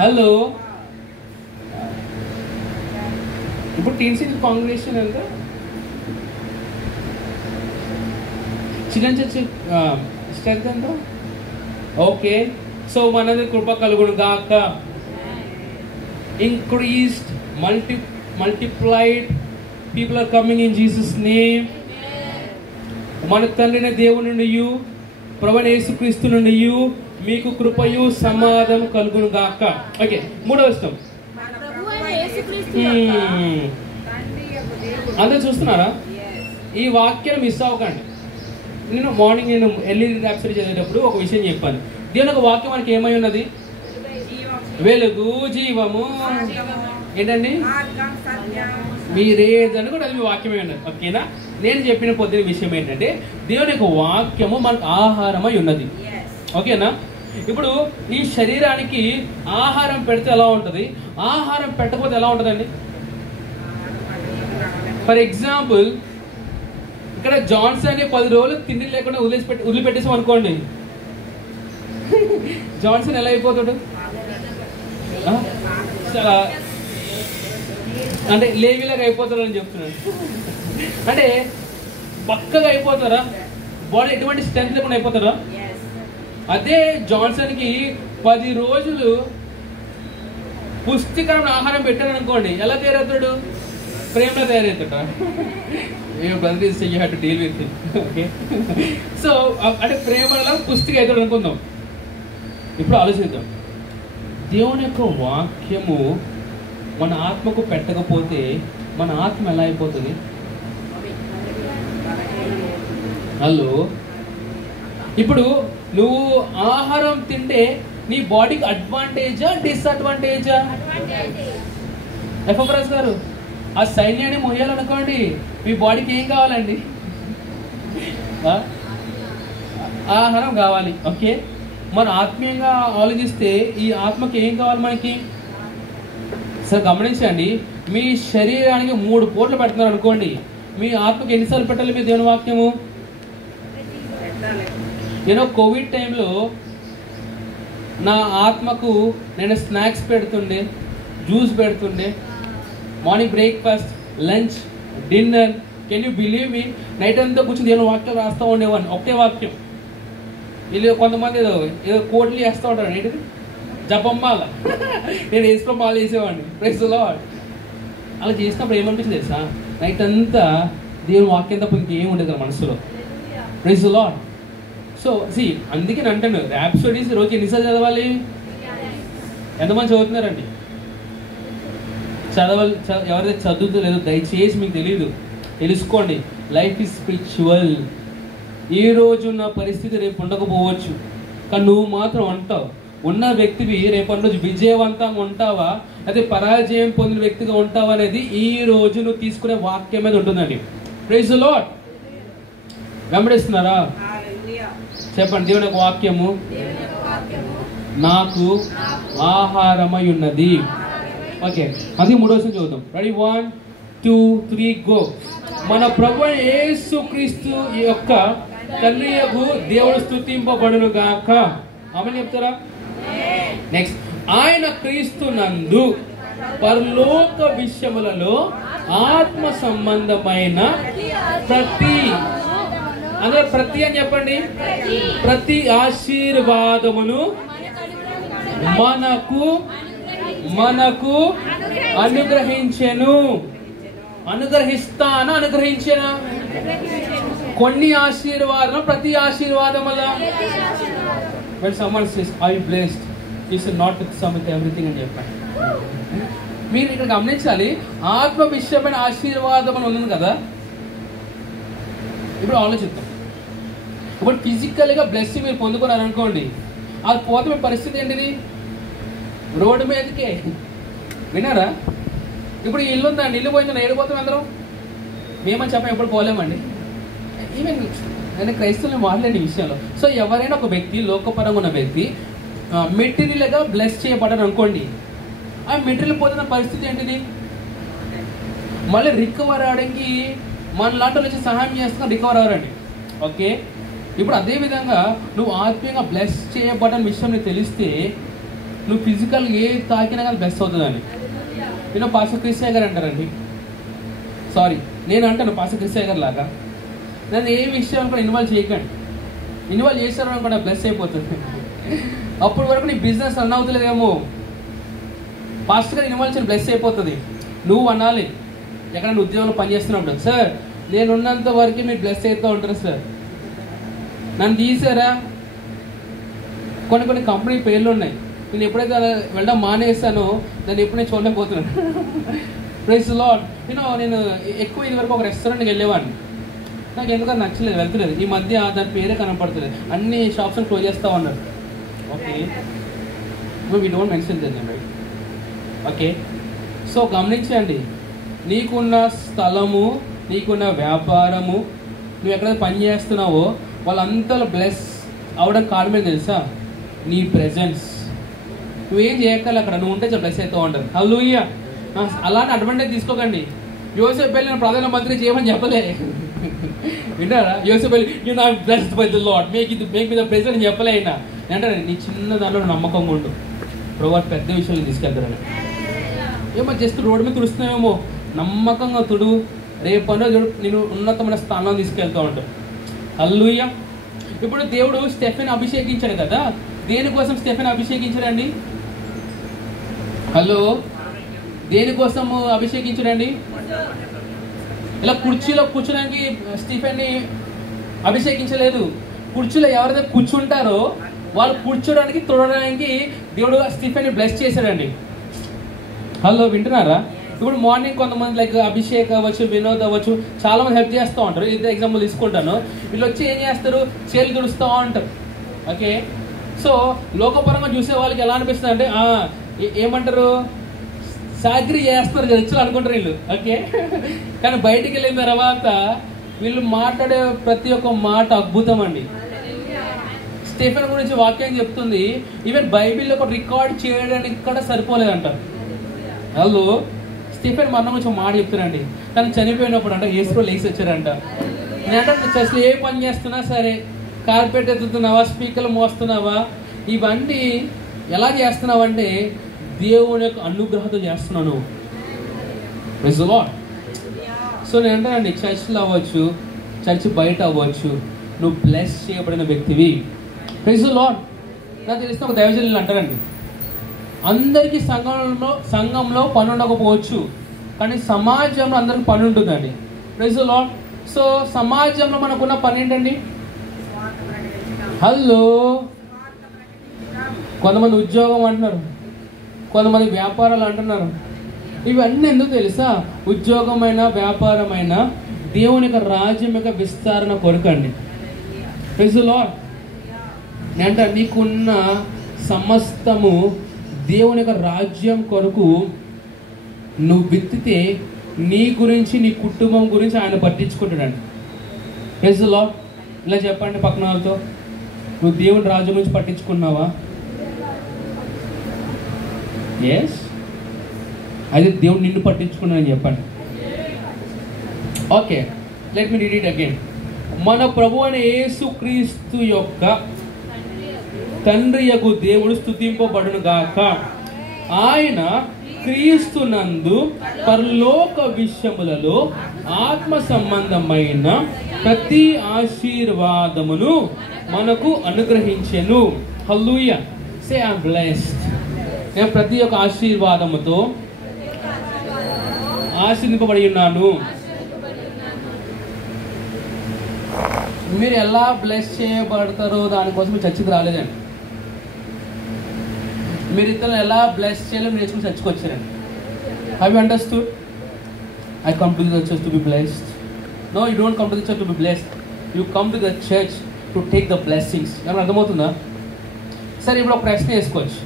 హలో, ఇప్పుడు టీన్సీ కాంగ్రెగేషన్ ఎంత? చిన్న చర్చ్ స్ట్రెంత్ ఎంత? ఓకే, సో మనది కృప కలుగును గాక. Increased, multiplied people are coming in Jesus name. మన తండ్రిన దేవుని నుండి, ప్రభువైన యేసుక్రీస్తు నుండి మీకు కృపయు సమాధానం కలుగును గాక. ఓకే, మూడవ వచనం. అందరూ చూస్తున్నారా? ఈ వాక్యం మిస్ అవ్వకండి. నేను మార్నింగ్ ఎల్ఈడి ర్యాప్సరీ చదివేటప్పుడు ఒక విషయం చెప్పాను. దేవుని ఒక వాక్యం మనకి ఏమై ఉన్నది? వెలుగు, జీవము, ఏంటండి? మీరేదని కూడా అది మీ వాక్యమే ఉన్నది. ఓకేనా? నేను చెప్పిన పొద్దున విషయం ఏంటంటే దేవుని యొక్క వాక్యము మనకు ఆహారమై ఉన్నది. ఓకేనా? ఇప్పుడు ఈ శరీరానికి ఆహారం పెడితే ఎలా ఉంటుంది, ఆహారం పెట్టకపోతే ఎలా ఉంటుందండి? ఫర్ ఎగ్జాంపుల్, ఇక్కడ జాన్సన్ 10 రోజులు తిండి లేకుండా వదిలిపెట్టేసాం అనుకోండి, జాన్సన్ ఎలా అయిపోతాడు? అంటే లేవిలాగా అయిపోతారు అని చెప్తున్నాడు. అంటే పక్కగా అయిపోతారా? బాడీ ఎటువంటి స్ట్రెంత్ లేకుండా అయిపోతారా? అదే జాన్సన్ కి 10 రోజులు పుష్టికరమైన ఆహారం పెట్టారు అనుకోండి, ఎలా తయారవుతాడు? ప్రేమలో తయారవుతాడా? Deal with. ఓకే, సో అంటే ప్రేమలో పుష్టిగా అవుతాడు అనుకుందాం. ఇప్పుడు ఆలోచిద్దాం, దేవుని యొక్క వాక్యము మన ఆత్మకు పెట్టకపోతే మన ఆత్మ ఎలా అయిపోతుంది? హలో, ఇప్పుడు నువ్వు ఆహారం తింటే నీ బాడీకి అడ్వాంటేజా డిస్అడ్వాంటేజా? ఎఫ్ఎఫ్రాజ్ గారు, ఆ సైన్యాన్ని మోయాలనుకోండి, మీ బాడీకి ఏం కావాలండి? ఆహారం కావాలి. ఓకే, మనం ఆత్మీయంగా ఆలోచిస్తే ఈ ఆత్మకి ఏం కావాలి మనకి? సార్ గమనించండి, మీ శరీరానికి 3 పూటలు పెడుతున్నారు అనుకోండి, మీ ఆత్మకి ఎన్నిసార్లు పెట్టాలి మీ దేవుని వాక్యము? నేను కోవిడ్ టైంలో నా ఆత్మకు నేను స్నాక్స్ పెడుతుండే, జ్యూస్ పెడుతుండే, morning breakfast, lunch, dinner. Can you believe me? Night అంతా కూర్చొని దేవుని వాక్యం రాస్తూ ఉండేవాడిని, ఒకే వాక్యం. వీళ్ళు కొంతమంది ఏదో కోట్లు వేస్తూ ఉంటారు, ఏంటిది జపమ్మాల. నేను వేసుకో మాల వేసేవాడిని. Praise the lord. అలా చేసినప్పుడు ఏమనిపించింది తెలుసా? నైట్ అంతా దేవుని వాక్యం తప్ప ఇంకేం ఉండేది కదా మనసులో. Praise the lord. సో అందుకే నేను అంటాను, ర్యాప్సోడీస్ రోజు ఎన్నిసార్లు చదవాలి? ఎంతమంది చదువుతున్నారండి? ఎవరైతే చదువుతలేదో దయచేసి మీకు తెలియదు, తెలుసుకోండి. Life is spiritual. ఈ రోజు ఉన్న పరిస్థితి రేపు ఉండకపోవచ్చు, కానీ నువ్వు మాత్రం అంటావు. ఉన్న వ్యక్తివి రేపటి రోజు విజయవంతంగా ఉంటావా, అదే పరాజయం పొందిన వ్యక్తిగా ఉంటావా అనేది ఈ రోజు నువ్వు తీసుకునే వాక్యం మీద ఉంటుందండి. Praise the lord. గమనిస్తున్నారా? చెప్పండి. దేవుని యొక్క వాక్యము నాకు ఆహారమై ఉన్నది. ఓకే, అది 3వ చూద్దాం. Ready, 1 2 3 go. మన ప్రభు యేసుక్రీస్తు యొక్క తండ్రియగు దేవుడు స్తుతింపబడును గాక. ఆమేన్ చెప్తారా? నెక్స్ట్, ఆయన క్రీస్తు నందు పరలోక విషయములలో ఆత్మ సంబంధమైన ప్రతి అని చెప్పండి, ప్రతి ఆశీర్వాదమును మనకు అనుగ్రహించెను. అనుగ్రహిస్తానా, అనుగ్రహించేనా? కొన్ని ఆశీర్వాదం, ప్రతి ఆశీర్వాదం వల్ల. When someone says I blessed, you should not sum with everything అని చెప్పండి. మీరు ఇక్కడ గమనించాలి, ఆత్మ విషయమైన ఆశీర్వాదం అని ఉంది కదా. ఇప్పుడు ఆలోచిద్దాం. ఇప్పుడు ఫిజికల్గా బ్లెస్సింగ్ మీరు పొందుకున్నారనుకోండి, అది పోతే మీ పరిస్థితి ఏంటిది? రోడ్డు మీదకే. విన్నారా? ఇప్పుడు ఇల్లు ఉందండి, ఇల్లు పోయిందని ఏడిపోతాం అందరం. మేమని చెప్పాం, ఎప్పుడు పోలేమండి. ఈవెన్ నేను క్రైస్తవులు వాళ్ళండి ఈ విషయంలో. సో ఎవరైనా ఒక వ్యక్తి, లోకపరంగా ఉన్న వ్యక్తి మెటీరియల్గా బ్లెస్ చేయబడ్డారు అనుకోండి, ఆ మెటీరియల్ పోతున్న పరిస్థితి ఏంటిది? మళ్ళీ రికవర్ అవడానికి మన లాంటి వచ్చి సహాయం చేస్తున్నా రికవర్ అవ్వరండి. ఓకే, ఇప్పుడు అదేవిధంగా నువ్వు ఆత్మీయంగా బ్లెస్ చేయబడ్డ విషయం నీకు తెలిస్తే నువ్వు ఫిజికల్ ఏ తాకినా కానీ బ్లెస్ అవుతుందని. నేను పాస్టర్ క్రిస్టియా గారు అంటారండి, సారీ నేను అంటాను పాస్టర్ క్రిస్టియా గారు లాగా, నన్ను ఏ విషయాన్ని కూడా ఇన్వాల్వ్ చేయకండి. ఇన్వాల్వ్ చేస్తారని కూడా బ్లెస్ అయిపోతుంది. అప్పటి వరకు నీ బిజినెస్ రన్ అవుతలేదేమో, పాస్టర్ గారు ఇన్వాల్వ్ చేయని బ్లెస్ అయిపోతుంది. నువ్వు అనాలి ఎక్కడ నువ్వు ఉద్యోగంలో పనిచేస్తున్నప్పుడు, సార్ నేను ఉన్నంత వరకు మీరు బ్లెస్ అవుతూ ఉంటారు సార్, నన్ను తీసారా. కొన్ని కంపెనీ పేర్లు ఉన్నాయి, నేను ఎప్పుడైతే వెళ్ళడం మానేస్తానో దాన్ని ఎప్పుడు నేను చూడలేకపోతున్నాను. Praise the lord. నేను ఎక్కువ ఇది వరకు ఒక రెస్టారెంట్కి వెళ్ళేవాడిని, నాకు ఎందుకని నచ్చలేదు, వెళ్తలేదు. ఈ మధ్య దాని పేరే కనపడుతుంది, అన్ని షాప్స్ క్లోజ్ చేస్తా ఉన్నారు. Okay, we don't mention that right. Okay, so గమనించండి, నీకున్న స్థలము, నీకున్న వ్యాపారము, నువ్వు ఎక్కడైతే పని చేస్తున్నావో వాళ్ళంతా బ్లెస్ అవడం కారణమే తెలుసా? నీ ప్రెజెన్స్. నువ్వేం చేయగల అక్కడ, నువ్వు ఉంటే బ్లెస్ అవుతూ ఉంటారు. హల్లెలూయా. అలాంటి అడ్వాంటేజ్ తీసుకోకండి. యోసేపు వెళ్ళిన ప్రధానమంత్రి చేయమని చెప్పలే, వింటారా? యోసేపు వెళ్ళి you are blessed by the Lord, make me the present అని చెప్పలే అయినా. అంటే నీ చిన్న దాంట్లో నమ్మకంగా ఉండు, ప్రభువు పెద్ద విషయాలు తీసుకెళ్తారని. ఏమో జస్ట్ రోడ్డు మీద తుడుస్తున్నావేమో, నమ్మకంగా తుడు, రేపు నేను ఉన్నతమైన స్థానంలో తీసుకెళ్తూ ఉంటాను. హల్లెలూయా. ఇప్పుడు దేవుడు స్టెఫెన్ అభిషేకించాడు కదా, దేనికోసం స్టెఫెన్ అభిషేకించాడండి? హలో, దేనికోసం అభిషేకించాడండి? ఇలా కుర్చీలో కూర్చోడానికి స్టీఫెన్ని అభిషేకించలేదు. కుర్చీలో ఎవరైతే కూర్చుంటారో వాళ్ళు కూర్చోడానికి, తొడడానికి దేవుడు స్టీఫెన్ని బ్లెస్ చేశాడండి. హలో, వింటున్నారా? ఇప్పుడు మార్నింగ్ కొంతమంది లైక్ అభిషేక్ అవ్వచ్చు, వినోద్ అవ్వచ్చు, చాలా మంది హెల్ప్ చేస్తూ ఉంటారు. ఇదే ఎగ్జాంపుల్ తీసుకుంటాను. వీళ్ళు వచ్చి ఏం చేస్తారు? చేతులు తుడుస్తూ ఉంటారు. ఓకే, సో లోకపరంగా చూసే వాళ్ళకి ఎలా అనిపిస్తుంది అంటే ఏమంటారు, సాగ్రి చేస్తున్నారు చర్చలు అనుకుంటారు వీళ్ళు. ఓకే, కానీ బయటికి వెళ్ళిన తర్వాత వీళ్ళు మాట్లాడే ప్రతి ఒక్క మాట అద్భుతం అండి. స్టెఫెన్ గురించి వాక్యం చెప్తుంది, ఈవెన్ బైబిల్లో ఒక రికార్డ్ చేయడానికి కూడా సరిపోలేదంటారు. హలో, స్టీఫెన్ మరణం కొంచెం మాట చెప్తారండి. తను చనిపోయినప్పుడు అంట యేసులో లేచి వచ్చారంట. నేనంటే చర్చలో ఏ పని చేస్తున్నా సరే, కార్పెట్ ఎత్తుతున్నావా, స్పీకర్లు మోస్తున్నావా, ఇవన్నీ ఎలా చేస్తున్నావంటే దేవుని యొక్క అనుగ్రహంతో చేస్తున్నాను. Praise the lord. సో నేను అంటానండి, చర్చ్లో అవ్వచ్చు, చర్చ్ బయట అవ్వచ్చు, నువ్వు బ్లెస్ చేయబడిన వ్యక్తివి. Praise the lord. నాకు తెలిసిన ఒక దైవజనులు అంటారండి, అందరికీ సంఘంలో పని ఉండకపోవచ్చు, కానీ సమాజంలో అందరికి పని ఉంటుందండి. Praise the lord. సో సమాజంలో మనకున్న పని ఏంటండి? హలో, కొంతమంది ఉద్యోగం అంటున్నారు, కొంతమంది వ్యాపారాలు అంటున్నారు. ఇవన్నీ ఎందుకు తెలుసా? ఉద్యోగమైన, వ్యాపారమైన దేవుని యొక్క రాజ్యం యొక్క విస్తరణ కొరకండి. Praise the lord. అంటే నీకున్న సమస్తము దేవుని యొక్క రాజ్యం కొరకు నువ్వు విత్తితే నీ గురించి, నీ కుటుంబం గురించి ఆయన పట్టించుకుంటాడండి. Praise the lord. ఇలా చెప్పండి పక్కన వాళ్ళతో, నువ్వు దేవుని రాజ్యం గురించి పట్టించుకున్నావా? ఎస్. అయితే దేవుడు నిన్ను పట్టించుకున్నాడని చెప్పండి. Okay, let me read it again. మన ప్రభు అయిన యేసుక్రీస్తు యొక్క తండ్రి యగు దేవుడు స్తుతింపబడును గాక. ఆయన క్రీస్తునందు పరలోక విషయములలో ఆత్మ సంబంధమైన ప్రతి ఆశీర్వాదమును మనకు అనుగ్రహించెను. హల్లెలూయా. Say I am blessed. నేను ప్రతి ఒక్క ఆశీర్వాదముతో ఆశీర్వదింపబడి ఉన్నాను. మీరు ఎలా బ్లెస్ చేయబడతారో దానికోసం మీరు చర్చికి రాలేదండి. మీరు ఇతరులు ఎలా బ్లెస్ చేయాలో మీరు నేర్చుకుని చర్చికి వచ్చారండి. Have you understood? I come to the church to be blessed. No, you don't come to the church to be blessed. You come to the church to take the blessings. ఏమైనా అర్థమవుతుందా? సరే, ఇప్పుడు ఒక ప్రశ్న వేసుకోవచ్చు.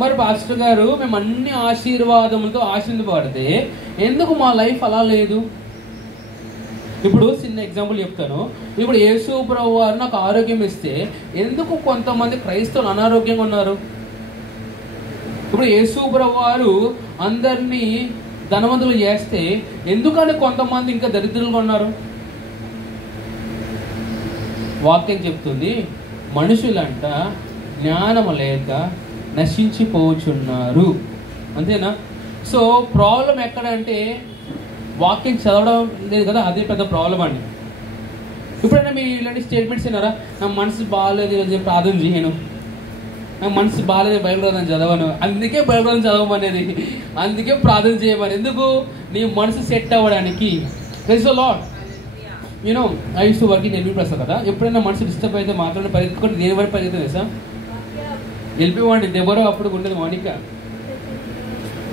మరి పాస్టర్ గారు, మేము అన్ని ఆశీర్వాదములతో ఆశీర్వదింపబడితే ఎందుకు మా లైఫ్ అలా లేదు? ఇప్పుడు చిన్న ఎగ్జాంపుల్ చెప్తాను. ఇప్పుడు యేసు ప్రభు వారు నాకు ఆరోగ్యం ఇస్తే ఎందుకు కొంతమంది క్రైస్తవులు అనారోగ్యంగా ఉన్నారు? ఇప్పుడు యేసు ప్రభు వారు అందరినీ ధనవంతులు చేస్తే ఎందుకని కొంతమంది ఇంకా దరిద్రులుగా ఉన్నారు? వాక్యం చెప్తుంది, మనుషులంట జ్ఞానము లేక నశించిపోచున్నారు. అంతేనా? సో ప్రాబ్లం ఎక్కడంటే వాక్యం చదవడం లేదు కదా, అదే పెద్ద ప్రాబ్లం అండి. ఇప్పుడైనా మీరు ఇలాంటి స్టేట్మెంట్స్ విన్నారా? నా మనసు బాగాలేదు, ప్రార్థన చేయను. నా మనసు బాగాలేదు, బైబిల్ గ్రంథం చదవను. అందుకే బైబిల్ గ్రంథం చదవమనేది, అందుకే ప్రార్థన చేయమని. ఎందుకు? నీ మనసు సెట్ అవ్వడానికి. Praise the Lord. You know, I use to work in LB Prasad కదా. ఎప్పుడైనా మనసు డిస్టర్బ్ అయితే మాత్రమే పరిగెత్తుకుంటే దేని వరకు పరిగెత్తుంది సార్? వెళ్ళిపోయామండి. దెబ్బరో అప్పుడు ఉండేది మౌనిక.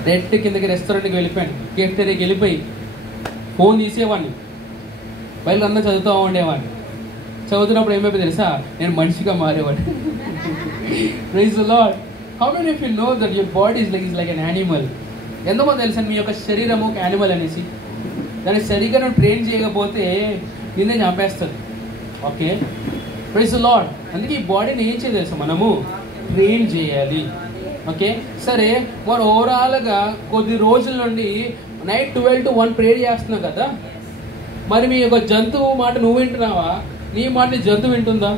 డైరెక్ట్ కిందకి రెస్టారెంట్కి వెళ్ళిపోయాను, కేఫ్టేరియాకి వెళ్ళిపోయి ఫోన్ తీసేవాడిని, బయలు అందరూ చదువుతూ ఉండేవాడిని. చదువుతున్నప్పుడు ఏమైపోయింది తెలుసా? నేను మనిషిగా మారేవాడిని. Praise the lord. How many of you know that your body is like an animal? ఎంతమంది తెలుసా మీ యొక్క శరీరము ఒక యానిమల్ అనేసి? దాన్ని సరిగ్గా నువ్వు ట్రైన్ చేయకపోతే నిన్నే చంపేస్తుంది. Okay, praise the Lord. అందుకే ఈ బాడీని ఏం చేయాలి తెలుసా? మనము ట్రైన్ చేయాలి. ఓకే, సరే. మరి ఓవరాల్గా కొద్ది రోజుల నుండి నైట్ 12 to 1 ప్రేయర్ చేస్తున్నావు కదా, మరి మీ యొక్క జంతువు మాట నువ్వు వింటున్నావా? నీ మాట నీ జంతువు వింటుందా?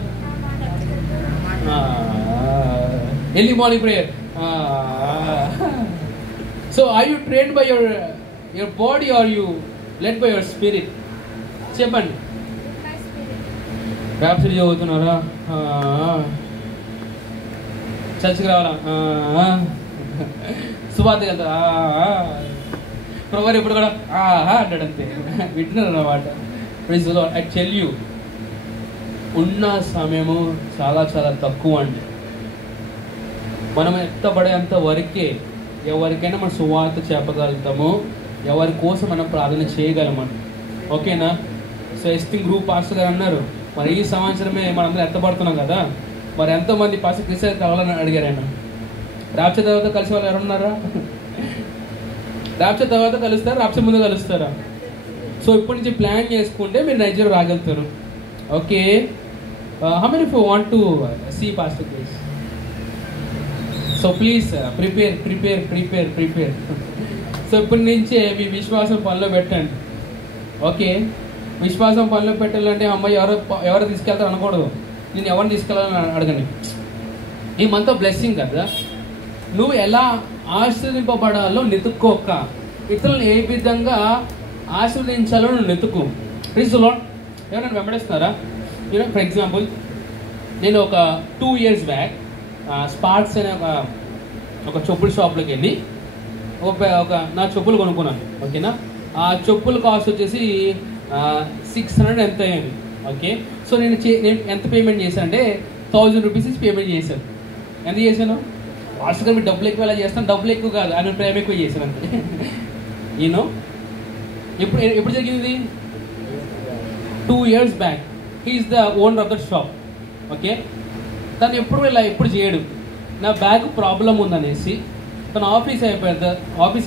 Early morning prayer. So are you trained by your body are you led by your spirit? చెప్పండి. ర్యాప్సరీ చదువుతున్నారా? చర్చికి రావాలా? సువార్త కదా ప్రొవర్ ఇప్పుడు కూడా అంటాడు అంతే. వింటున్నారు అన్నమాట. Praise the Lord. I tell you, ఉన్న సమయము చాలా చాలా తక్కువ అండి. మనం ఎత్తబడేంత వరకే ఎవరికైనా మనం సువార్త చెప్పగలుగుతాము, ఎవరి కోసం మనం ప్రార్థన చేయగలమండి. ఓకేనా? సో ఎస్టింగ్ గ్రూప్ పాస్టర్ గారు అన్నారు, మరి ఈ సంవత్సరమే మనందరం ఎత్తబడుతున్నాం కదా, మరి ఎంతోమంది పాస్టర్ క్రిస్టియన్ కావాలని అడిగారు ఆయన. రాప్చ తర్వాత కలిసి వాళ్ళు ఎవరున్నారా? రాప్చ తర్వాత కలుస్తారా? రాప్చ ముందు కలుస్తారా? సో ఇప్పటి నుంచి ప్లాన్ చేసుకుంటే మీరు నైజీరియా రాగలుగుతారు. Okay, how many you want to see pastor please? So please prepare. So ఇప్పటి నుంచే మీ విశ్వాసం పనిలో పెట్టండి. ఓకే, విశ్వాసం పనిలో పెట్టాలంటే అమ్మాయి ఎవరు తీసుకెళ్తారు అనకూడదు. నేను ఎవరిని తీసుకెళ్ళాలని అడగండి. ఈ మంత్ బ్లెస్సింగ్ కదా, నువ్వు ఎలా ఆశీర్వదింపబడాలో నెతుక్కోక, ఇతరులను ఏ విధంగా ఆశీర్వదించాలో నువ్వు నెతుకు. Please the lord. ఎవరైనా వెంబడిస్తున్నారా? యూనో, ఫర్ ఎగ్జాంపుల్ నేను ఒక 2 years బ్యాక్ స్పార్ట్స్ అనే ఒక చెప్పుల షాప్లోకి వెళ్ళి ఒక నా చెప్పులు కొనుక్కున్నాను. ఓకేనా? ఆ చెప్పుల కాస్ట్ వచ్చేసి 600 ఎంత అయ్యింది. ఓకే, సో నేను ఎంత పేమెంట్ చేశాను అంటే 1000 rupees పేమెంట్ చేశాను. ఎంత చేశాను? వాట్స్గా మీరు డబ్బులు ఎక్కువ ఎలా చేస్తాను? డబ్బులు ఎక్కువ కాదు, ఆయన ప్రేమ ఎక్కువ చేశాను అంతే. యూనో, ఎప్పుడు జరిగింది? 2 years back. He is the owner of the shop. Okay, తను ఎప్పుడు ఇలా ఎప్పుడు చేయడు. నా బ్యాగ్ ప్రాబ్లం ఉందనేసి తన ఆఫీస్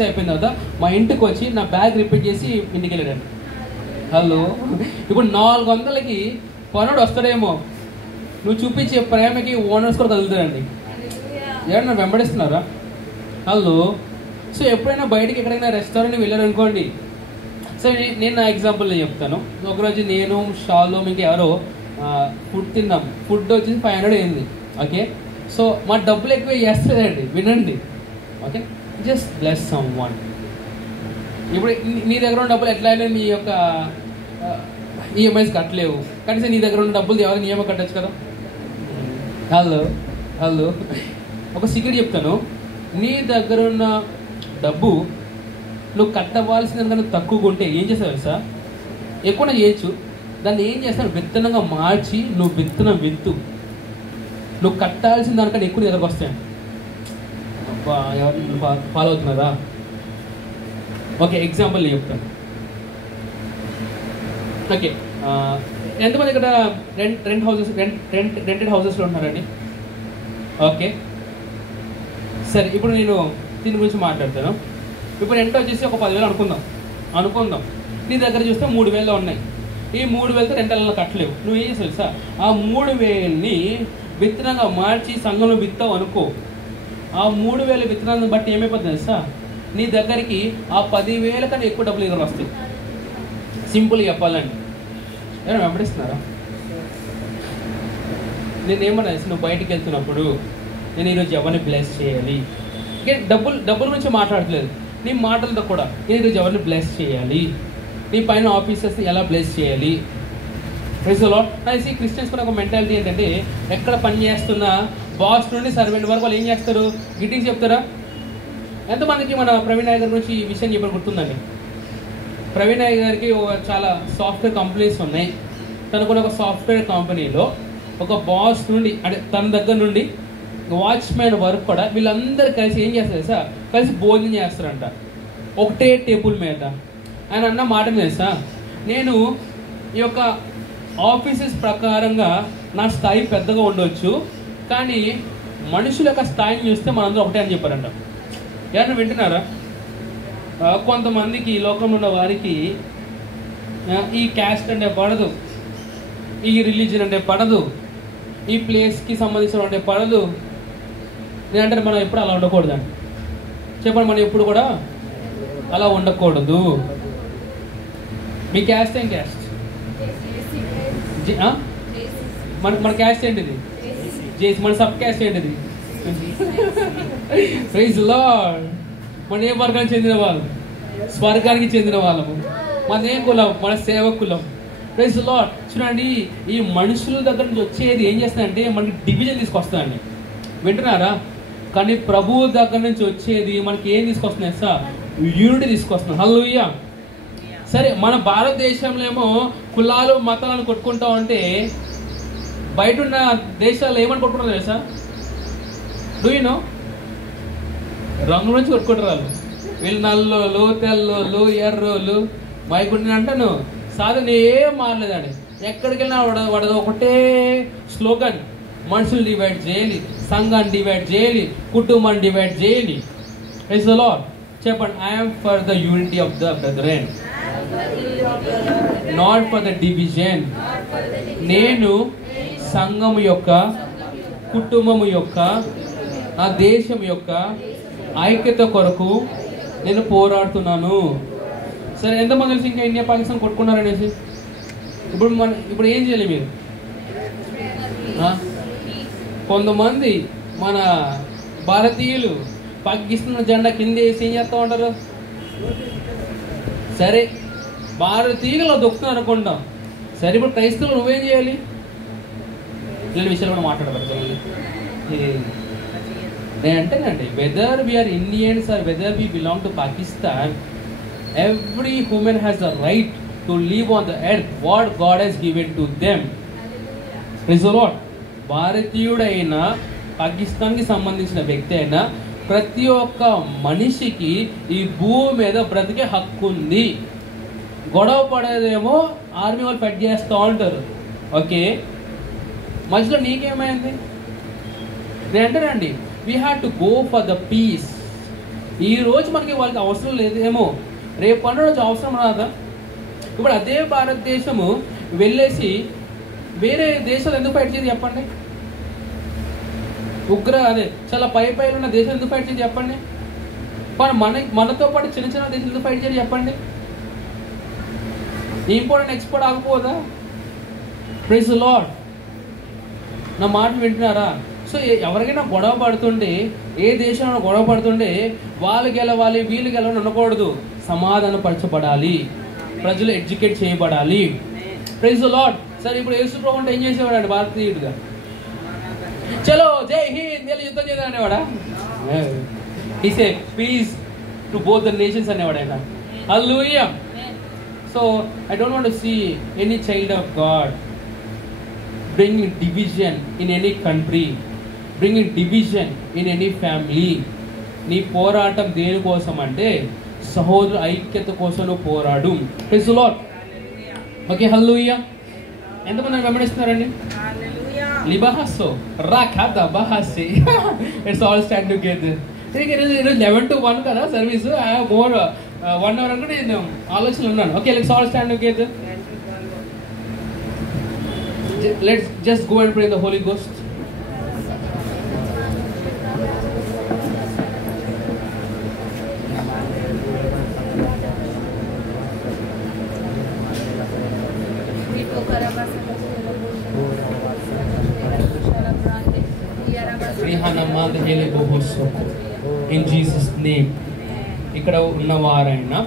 అయిపోయిన తర్వాత మా ఇంటికి వచ్చి నా బ్యాగ్ రిపేర్ చేసి ఇంటికి వెళ్ళాడు. హలో, ఇప్పుడు 400కి పనుడు వస్తాడేమో, నువ్వు చూపించే ప్రేమకి ఓనర్స్ కూడా కదులుతారండి. ఎవరన్నా వెంబడిస్తున్నారా? హలో. సో ఎప్పుడైనా బయటికి ఎక్కడైనా రెస్టారెంట్కి వెళ్ళారనుకోండి, సరే నేను నా ఎగ్జాంపుల్ నేను చెప్తాను. ఒకరోజు నేను షాలో మీకు ఎవరో ఫుడ్ తిన్నాం. ఫుడ్ వచ్చేసి 500 అయింది. ఓకే, సో మా డబ్బులు ఎక్కువ చేస్తలేదండి, వినండి. Okay, just bless some one. ఇప్పుడు నీ దగ్గర ఉన్న డబ్బులు ఎట్లా అయినా నీ యొక్క ఈఎంఐస్ కట్టలేవు, కనీసం నీ దగ్గర ఉన్న డబ్బులు ఎవరైనా ఈఎంఐ కట్టచ్చు కదా. హలో, ఒక సీక్రెట్ చెప్తాను. నీ దగ్గర ఉన్న డబ్బు నువ్వు కట్టవలసిన దానికన్నా తక్కువగా ఉంటే ఏం చేస్తావు సార్? ఎక్కువ చేయొచ్చు. దాన్ని ఏం చేస్తాను, విత్తనంగా మార్చి నువ్వు విత్తనం విత్తు, నువ్వు కట్టాల్సిన దానికన్నా ఎక్కువ దగ్గరకు వస్తాయి. ఎవరు ఫాలో అవుతున్నారా? ఓకే, ఎగ్జాంపుల్ నేను చెప్తాను. ఓకే, ఎంతమంది ఇక్కడ రెంటెడ్ హౌసెస్లో ఉంటున్నారండి? ఓకే, సరే. ఇప్పుడు నేను దీని గురించి మాట్లాడతాను. ఇప్పుడు రెంట్ వచ్చేసి ఒక 10,000 అనుకుందాం. నీ దగ్గర చూస్తే 3,000 ఉన్నాయి. ఈ 3,000తో రెంటల్లో కట్టలేవు. నువ్వు ఏం చేస్తావు సార్? ఆ 3,000ని విత్తనంగా మార్చి సంఘంలో విత్తావు అనుకో. ఆ 3,000 విత్తనాలను బట్టి ఏమైపోతుంది సార్? నీ దగ్గరికి ఆ 10,000 కన్నా ఎక్కువ డబ్బులు దగ్గర వస్తాయి. సింపుల్గా చెప్పాలండి. ఏమైనా వెంబడిస్తున్నారా? నేనేమన్నా నువ్వు బయటికి వెళ్తున్నప్పుడు నేను ఈరోజు ఎవరిని బ్లెస్ చేయాలి, డబ్బుల గురించి మాట్లాడట్లేదు, నీ మాటలతో కూడా నేను ఈరోజు ఎవరిని బ్లెస్ చేయాలి, నీ పైన ఆఫీసర్స్ని ఎలా బ్లెస్ చేయాలి. క్రిస్టియన్స్ కూడా ఒక మెంటాలిటీ ఏంటంటే, ఎక్కడ పని చేస్తున్నా బాస్ నుండి సర్వెంట్ వరకు వాళ్ళు ఏం చేస్తారు? గిట్టింగ్స్ చెప్తారా? ఎంతమందికి మన ప్రవీణ్ నాయక్ గారి గురించి ఈ విషయం చెప్పడం గుర్తుందండి? ప్రవీణ్ నాయక్ గారికి చాలా సాఫ్ట్వేర్ కంపెనీస్ ఉన్నాయి. తనకున్న ఒక సాఫ్ట్వేర్ కంపెనీలో ఒక బాస్ నుండి, అంటే తన దగ్గర నుండి వాచ్మెన్ వరకు కూడా వీళ్ళందరూ కలిసి ఏం చేస్తారు సార్? కలిసి భోజనం చేస్తారంట ఒకటే టేబుల్ మీద. ఆయన అన్న మాట మీద సార్, నేను ఈ యొక్క ఆఫీసెస్ ప్రకారంగా నా స్థాయి పెద్దగా ఉండొచ్చు, కానీ మనుషుల యొక్క స్థాయిని చూస్తే మనందరూ ఒకటే అని చెప్పారంట. ఎవరైనా వింటున్నారా? కొంతమందికి ఈ లోకంలో ఉన్న వారికి ఈ క్యాస్ట్ అంటే పడదు, ఈ రిలీజియన్ అంటే పడదు, ఈ ప్లేస్కి సంబంధించిన అంటే పడదు. నేనంటే మనం ఎప్పుడు అలా ఉండకూడదండి. చెప్పండి, మనం ఎప్పుడు కూడా అలా ఉండకూడదు. మీ క్యాస్ట్ ఏం క్యాస్ట్? మన క్యాస్ట్ ఏంటిది? జేసీ. మన సబ్ క్యాస్ట్ ఏంటిది? Praise Lord. మన ఏ వర్గానికి చెందిన వాళ్ళు? స్వర్గానికి చెందిన వాళ్ళము. మన ఏ కులం? మన సేవకులం. Praise lord. చూడండి, ఈ మనుషుల దగ్గర నుంచి వచ్చేది ఏం చేస్తానంటే మనకి డివిజన్ తీసుకొస్తానండి. వింటున్నారా? కానీ ప్రభువు దగ్గర నుంచి వచ్చేది మనకి ఏం తీసుకొస్తున్నాయి సార్? యూనిటీ తీసుకొస్తున్నాం. హల్లెలూయా. సరే, మన భారతదేశంలో ఏమో కులాలు మతాలను కొట్టుకుంటా ఉంటే బయట ఉన్న దేశాల్లో ఏమని కొట్టుకుంటారు తెలుసా? Do you know? రంగు నుంచి కొట్టుకుంటారు వాళ్ళు. వీళ్ళు నల్లోలు, తెల్లోళ్ళు, ఎర్రోళ్ళు. మైకుండి అంటాను సాధన ఏం మారలేదండి. ఎక్కడికి వెళ్ళినా వాడదు ఒకటే స్లోగన్: మనుషులు డివైడ్ చేయాలి, సంఘాన్ని డివైడ్ చేయాలి, కుటుంబాన్ని డివైడ్ చేయాలి. Praise the lord. చెప్పండి, I'm for the unity of the brethren, not for the division. నేను సంఘము యొక్క, కుటుంబము యొక్క, నా దేశం యొక్క ఐక్యత కొరకు నేను పోరాడుతున్నాను. సరే, ఎంతమంది తెలిసి ఇంకా ఇండియా పాకిస్తాన్ కొట్టుకున్నారనేసి? ఇప్పుడు ఏం చేయాలి మీరు? కొంతమంది మన భారతీయులు పాకిస్తాన్ జెండా కింద వేసి ఏం చేస్తూ ఉంటారు? సరే, భారతీయులు దొక్కుతున్నారు అనుకుంటాం. సరే, ఇప్పుడు క్రైస్తవులు నువ్వేం చేయాలి? ఇలాంటి విషయాలు కూడా మాట్లాడతారు. నేను అంటేనండి, whether we Indians or whether we belong to Pakistan, every human has the right to live on the earth what God has given to them. Praise the Lord. భారతీయుడైనా పాకిస్తాన్కి సంబంధించిన వ్యక్తి అయినా ప్రతి ఒక్క మనిషికి ఈ భూమి మీద బ్రతికే హక్కు ఉంది. గొడవ పడేదేమో ఆర్మీ వాళ్ళు ఫైట్ చేస్తూ ఉంటారు. ఓకే, మధ్యలో నీకేమైంది? నేను అంటానండి, we had to go for the peace. ఈ రోజు మనకి వాళ్ళకి అవసరం లేదేమో, రేపు పండుగ రోజు అవసరం రాదా? ఇప్పుడు అదే భారతదేశము వెళ్ళేసి వేరే దేశాలు ఎందుకు ఫైట్ చేసి చెప్పండి? అదే చాలా పై ఉన్న దేశాలు ఎందుకు ఫైట్ చేసి చెప్పండి? మనతో పాటు చిన్న చిన్న దేశాలు ఎందుకు ఫైట్ చేసి చెప్పండి? ఇంపోర్ట్ అండ్ ఎక్స్పోర్ట్ ఆగిపోదా? Praise the lord. నా మాటలు వింటున్నారా? సో ఎవరికైనా గొడవ పడుతుంటే, ఏ దేశంలో గొడవ పడుతుంటే వాళ్ళు గెలవాలి వీళ్ళు గెలవాలి ఉండకూడదు. సమాధానపరచబడాలి, ప్రజలు ఎడ్యుకేట్ చేయబడాలి. Praise the lord. సరే, ఇప్పుడు యేసు ప్రభు అంటే ఏం చేసేవాడు అండి భారతీయుడిగా? చలో జై హింద్, వీళ్ళు యుద్ధం చేద్దాం అనేవాడా? He said peace to both the nations అనేవాడు ఆయన. హల్లెలూయా. So I don't want to see any child of God bringing division in any country, bringing division in any family. నీ పోరాటం దేనికోసం అంటే సహోదర ఐక్యత కోసం నువ్వు పోరాడు. Praise the lord. ఓకే, హల్లెలూయా. ఎంతమంది వెంబడిస్తున్నారండి? లిబహాసో రాఖాద బహాసి. It's all stand together. ఈరోజు 11 to 1 కదా service. I have more 1 hour అనుకుంటే నేను ఆలోచనలు ఉన్నాను. Okay, let's all stand together. Let's just go and pray the Holy Ghost. In Jesus name. ఇక్కడ ఉన్నవారైనా